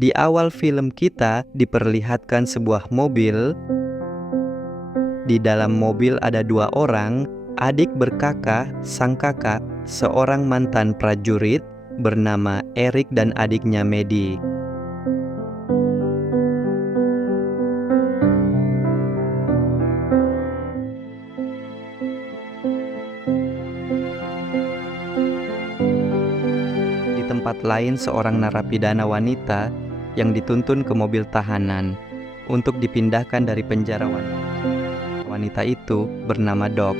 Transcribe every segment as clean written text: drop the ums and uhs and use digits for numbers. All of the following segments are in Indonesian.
Di awal film kita diperlihatkan sebuah mobil. Di dalam mobil ada 2 orang, adik berkakak, sang kakak, seorang mantan prajurit bernama Erik dan adiknya Medi. Di tempat lain seorang narapidana wanita yang dituntun ke mobil tahanan untuk dipindahkan dari penjara wanita. Wanita itu bernama Doc.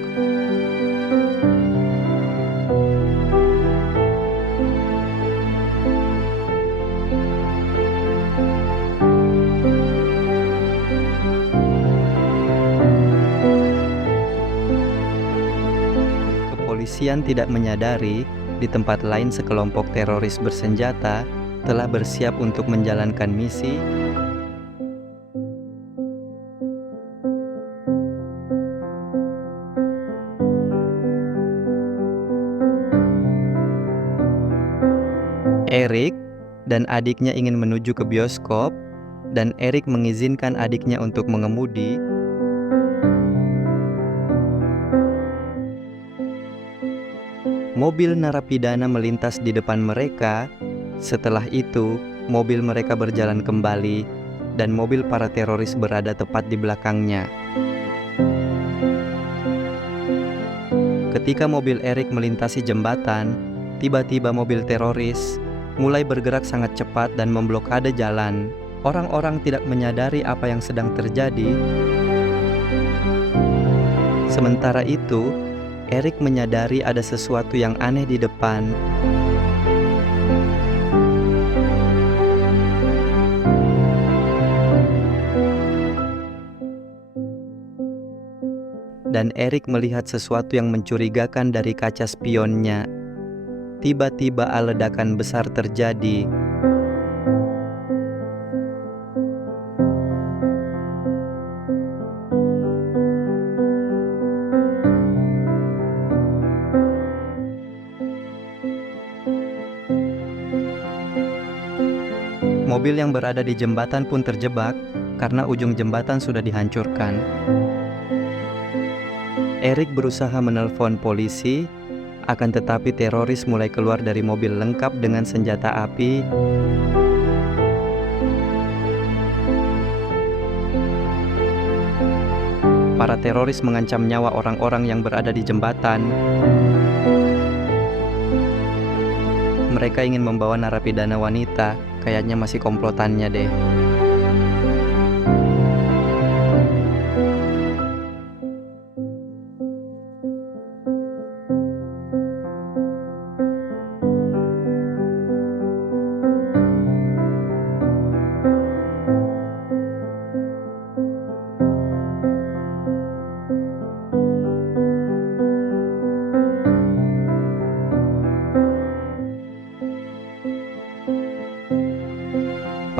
Kepolisian tidak menyadari di tempat lain sekelompok teroris bersenjata telah bersiap untuk menjalankan misi. Erik dan adiknya ingin menuju ke bioskop, dan Erik mengizinkan adiknya untuk mengemudi. Mobil narapidana melintas di depan mereka. Setelah itu, mobil mereka berjalan kembali, dan mobil para teroris berada tepat di belakangnya. Ketika mobil Erik melintasi jembatan, tiba-tiba mobil teroris mulai bergerak sangat cepat dan memblokade jalan. Orang-orang tidak menyadari apa yang sedang terjadi. Sementara itu, Erik menyadari ada sesuatu yang aneh di depan. Dan Erik melihat sesuatu yang mencurigakan dari kaca spionnya. Tiba-tiba ledakan besar terjadi. Mobil yang berada di jembatan pun terjebak karena ujung jembatan sudah dihancurkan. Erik berusaha menelpon polisi, akan tetapi teroris mulai keluar dari mobil lengkap dengan senjata api. Para teroris mengancam nyawa orang-orang yang berada di jembatan. Mereka ingin membawa narapidana wanita, kayaknya masih komplotannya deh.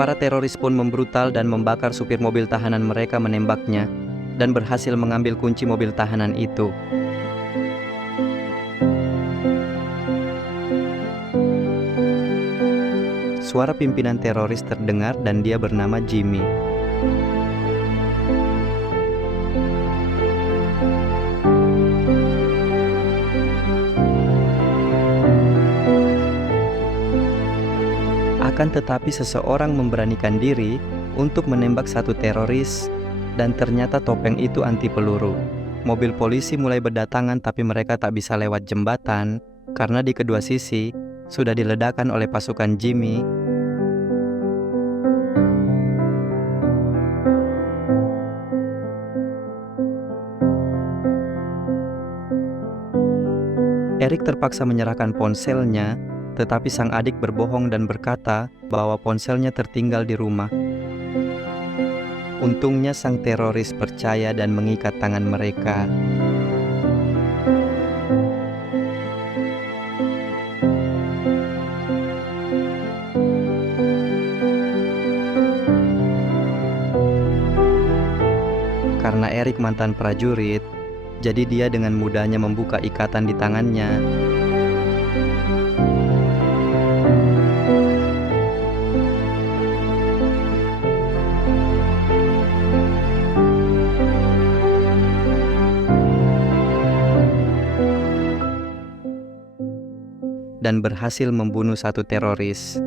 Para teroris pun membrutal dan membakar supir mobil tahanan mereka, menembaknya, dan berhasil mengambil kunci mobil tahanan itu. Suara pimpinan teroris terdengar dan dia bernama Jimmy. Akan tetapi seseorang memberanikan diri untuk menembak satu teroris, dan ternyata topeng itu anti peluru. Mobil polisi mulai berdatangan, tapi mereka tak bisa lewat jembatan karena di kedua sisi sudah diledakkan oleh pasukan Jimmy. Erik terpaksa menyerahkan ponselnya, tetapi sang adik berbohong dan berkata bahwa ponselnya tertinggal di rumah. Untungnya sang teroris percaya dan mengikat tangan mereka. Karena Erik mantan prajurit, jadi dia dengan mudahnya membuka ikatan di tangannya. dan berhasil membunuh satu teroris.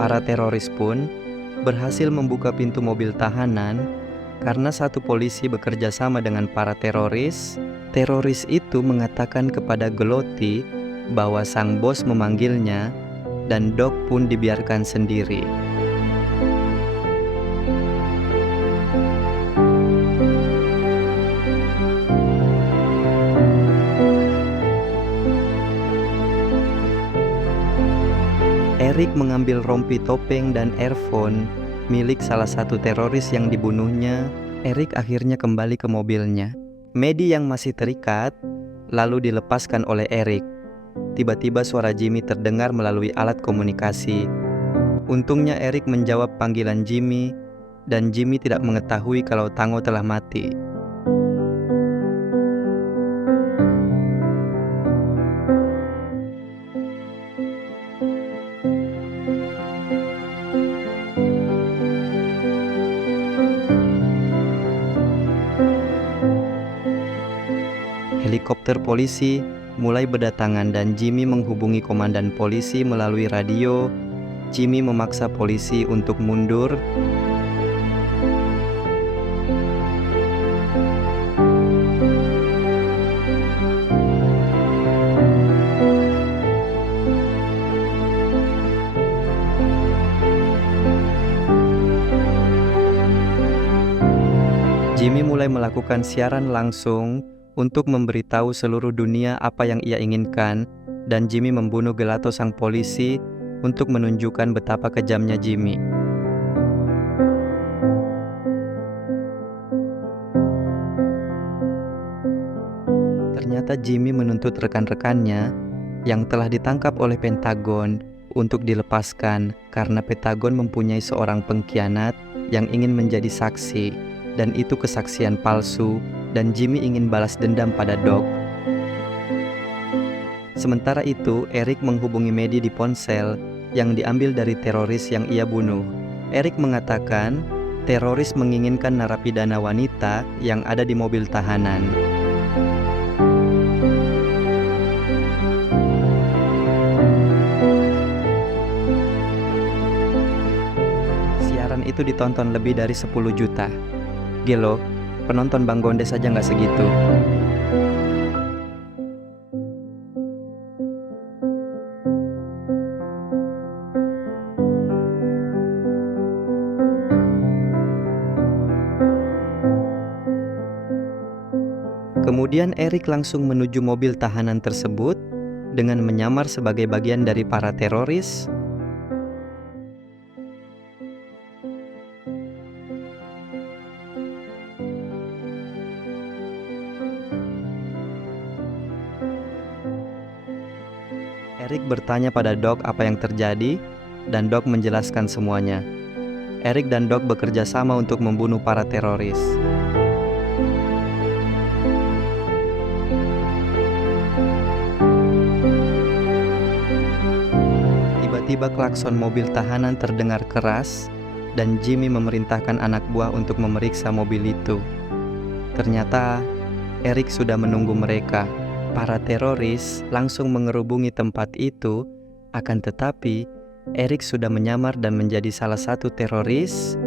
Para teroris pun berhasil membuka pintu mobil tahanan karena satu polisi bekerja sama dengan para teroris. Teroris itu mengatakan kepada Glotty bahwa sang bos memanggilnya dan Doc pun dibiarkan sendiri. Eric mengambil rompi topeng dan earphone milik salah satu teroris yang dibunuhnya. Eric akhirnya kembali ke mobilnya. Maddie yang masih terikat lalu dilepaskan oleh Eric. Tiba-tiba suara Jimmy terdengar melalui alat komunikasi. Untungnya Eric menjawab panggilan Jimmy dan Jimmy tidak mengetahui kalau Tango telah mati. Helikopter polisi mulai berdatangan dan Jimmy menghubungi komandan polisi melalui radio. Jimmy memaksa polisi untuk mundur. Jimmy mulai melakukan siaran langsung untuk memberitahu seluruh dunia apa yang ia inginkan, dan Jimmy membunuh Gelato sang polisi untuk menunjukkan betapa kejamnya Jimmy. Ternyata Jimmy menuntut rekan-rekannya yang telah ditangkap oleh Pentagon untuk dilepaskan karena Pentagon mempunyai seorang pengkhianat yang ingin menjadi saksi, dan itu kesaksian palsu, dan Jimmy ingin balas dendam pada Doc. Sementara itu, Eric menghubungi Maddie di ponsel yang diambil dari teroris yang ia bunuh. Eric mengatakan teroris menginginkan narapidana wanita yang ada di mobil tahanan. Siaran itu ditonton lebih dari 10 juta. Gelo, penonton Bang Gondes aja nggak segitu. Kemudian Eric langsung menuju mobil tahanan tersebut dengan menyamar sebagai bagian dari para teroris. Eric bertanya pada Doc apa yang terjadi, dan Doc menjelaskan semuanya. Eric dan Doc bekerja sama untuk membunuh para teroris. Tiba-tiba klakson mobil tahanan terdengar keras, dan Jimmy memerintahkan anak buah untuk memeriksa mobil itu. Ternyata Eric sudah menunggu mereka. Para teroris langsung mengerubungi tempat itu, akan tetapi Eric sudah menyamar dan menjadi salah satu teroris.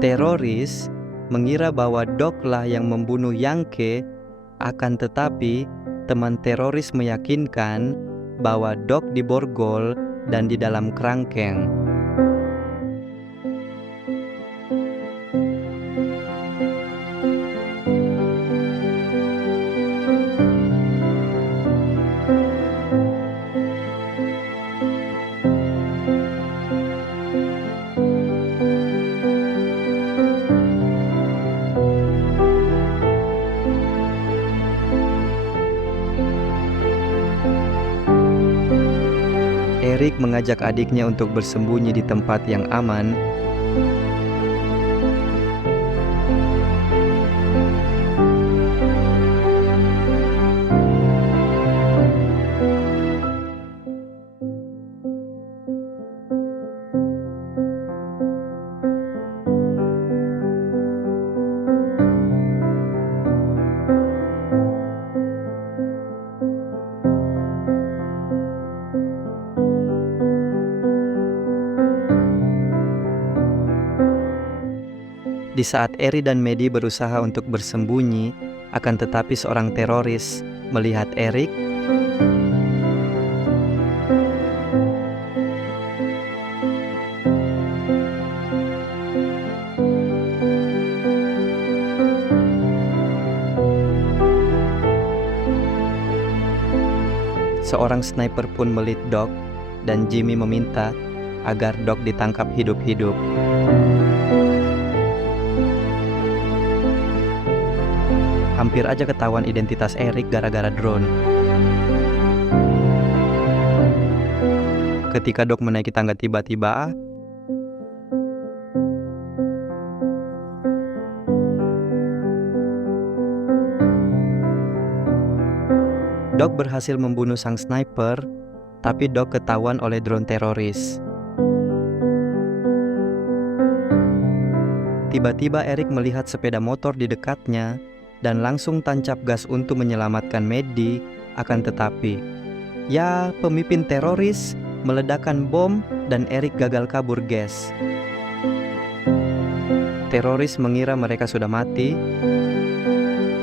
Teroris mengira bahwa Doc lah yang membunuh Yangke, akan tetapi teman teroris meyakinkan bahwa Doc diborgol dan di dalam kerangkeng. Eric mengajak adiknya untuk bersembunyi di tempat yang aman. Di saat Eri dan Medi berusaha untuk bersembunyi, akan tetapi seorang teroris melihat Erik. Seorang sniper pun melihat Doc, dan Jimmy meminta agar Doc ditangkap hidup-hidup. Hampir aja ketahuan identitas Erik gara-gara drone. Ketika Doc menaiki tangga tiba-tiba, Doc berhasil membunuh sang sniper, tapi Doc ketahuan oleh drone teroris. Tiba-tiba Erik melihat sepeda motor di dekatnya dan langsung tancap gas untuk menyelamatkan Medi. Akan tetapi, ya, pemimpin teroris meledakkan bom dan Erik gagal kabur gas. Teroris mengira mereka sudah mati,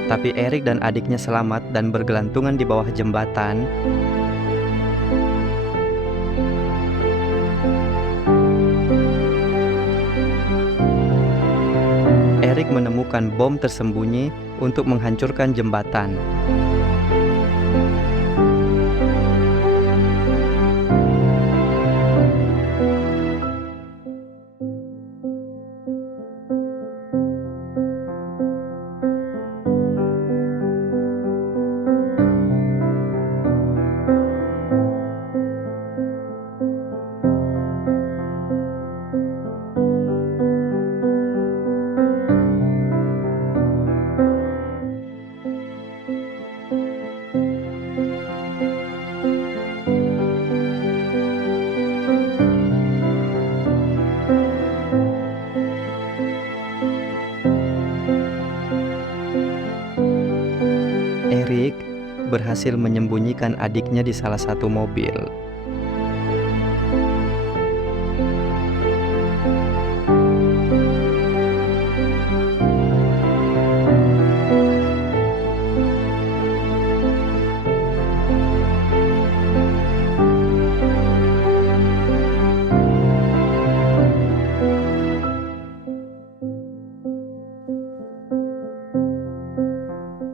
tapi Erik dan adiknya selamat dan bergelantungan di bawah jembatan. Erik menemukan bom tersembunyi untuk menghancurkan jembatan. Erik berhasil menyembunyikan adiknya di salah satu mobil.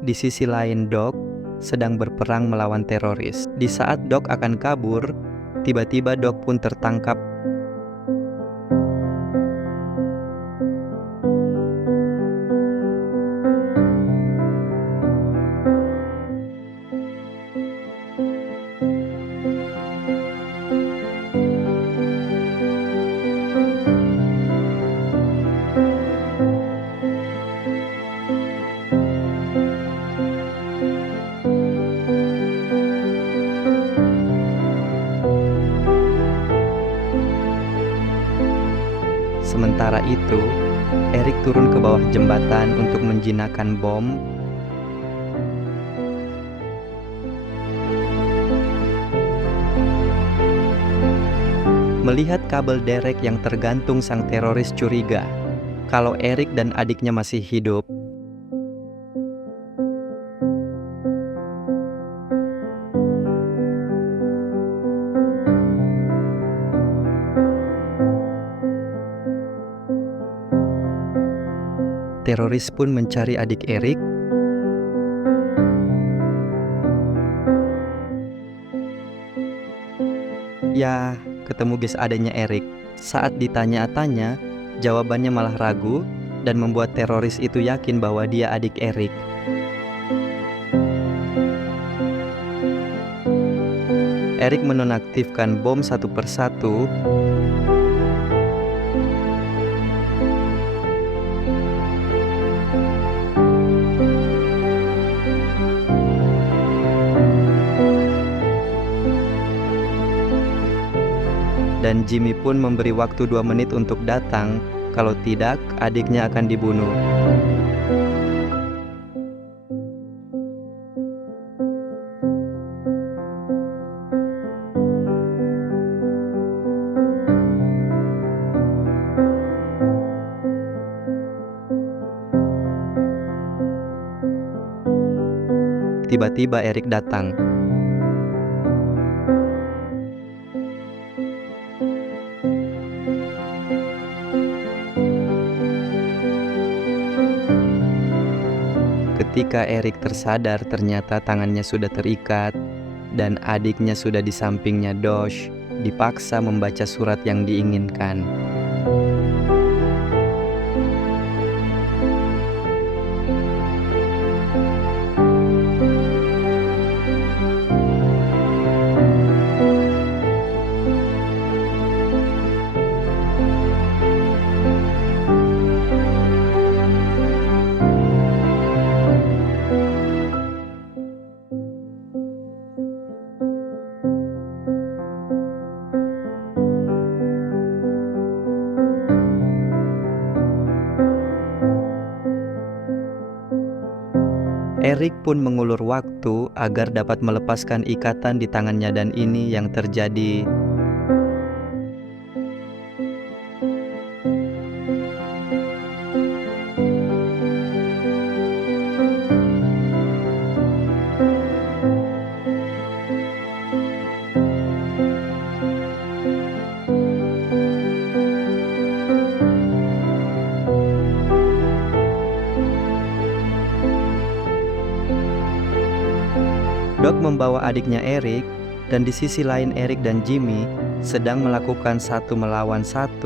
Di sisi lain, Doc sedang berperang melawan teroris. Di saat Doc akan kabur, tiba-tiba Doc pun tertangkap. Sementara itu, Erik turun ke bawah jembatan untuk menjinakkan bom. Melihat kabel derek yang tergantung, sang teroris curiga kalau Erik dan adiknya masih hidup. Teroris pun mencari adik Erik. Ya, ketemu guys adanya Erik. Saat ditanya-tanya, jawabannya malah ragu dan membuat teroris itu yakin bahwa dia adik Erik. Erik menonaktifkan bom satu persatu. Dan Jimmy pun memberi waktu 2 menit untuk datang, kalau tidak adiknya akan dibunuh. Tiba-tiba Erik datang. Ketika Erik tersadar, ternyata tangannya sudah terikat dan adiknya sudah di sampingnya. Dosh dipaksa membaca surat yang diinginkan. Erik pun mengulur waktu agar dapat melepaskan ikatan di tangannya, dan ini yang terjadi. Doc membawa adiknya Erik, dan di sisi lain Erik dan Jimmy sedang melakukan 1 melawan 1.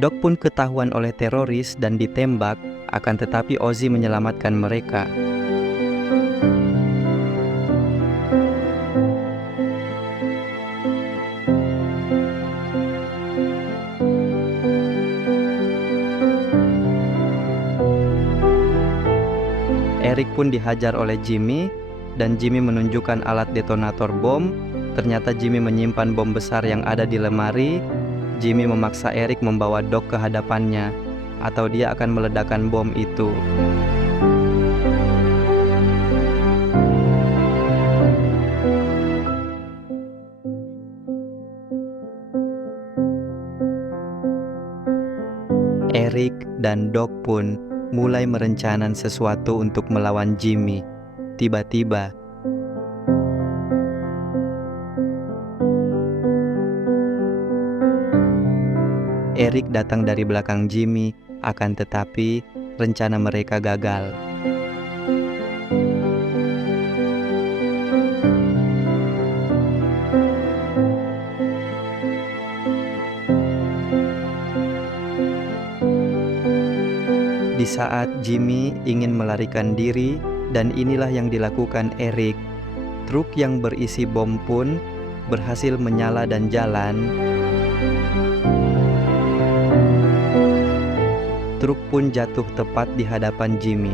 Doc pun ketahuan oleh teroris dan ditembak, akan tetapi Ozzy menyelamatkan mereka. Erik pun dihajar oleh Jimmy, dan Jimmy menunjukkan alat detonator bom. Ternyata Jimmy menyimpan bom besar yang ada di lemari. Jimmy memaksa Erik membawa Doc ke hadapannya, atau dia akan meledakkan bom itu. Erik dan Doc pun mulai merencanakan sesuatu untuk melawan Jimmy. Tiba-tiba, Erik datang dari belakang Jimmy, akan tetapi rencana mereka gagal. Di saat Jimmy ingin melarikan diri, dan inilah yang dilakukan Erik. Truk yang berisi bom pun berhasil menyala dan jalan. Truk pun jatuh tepat di hadapan Jimmy.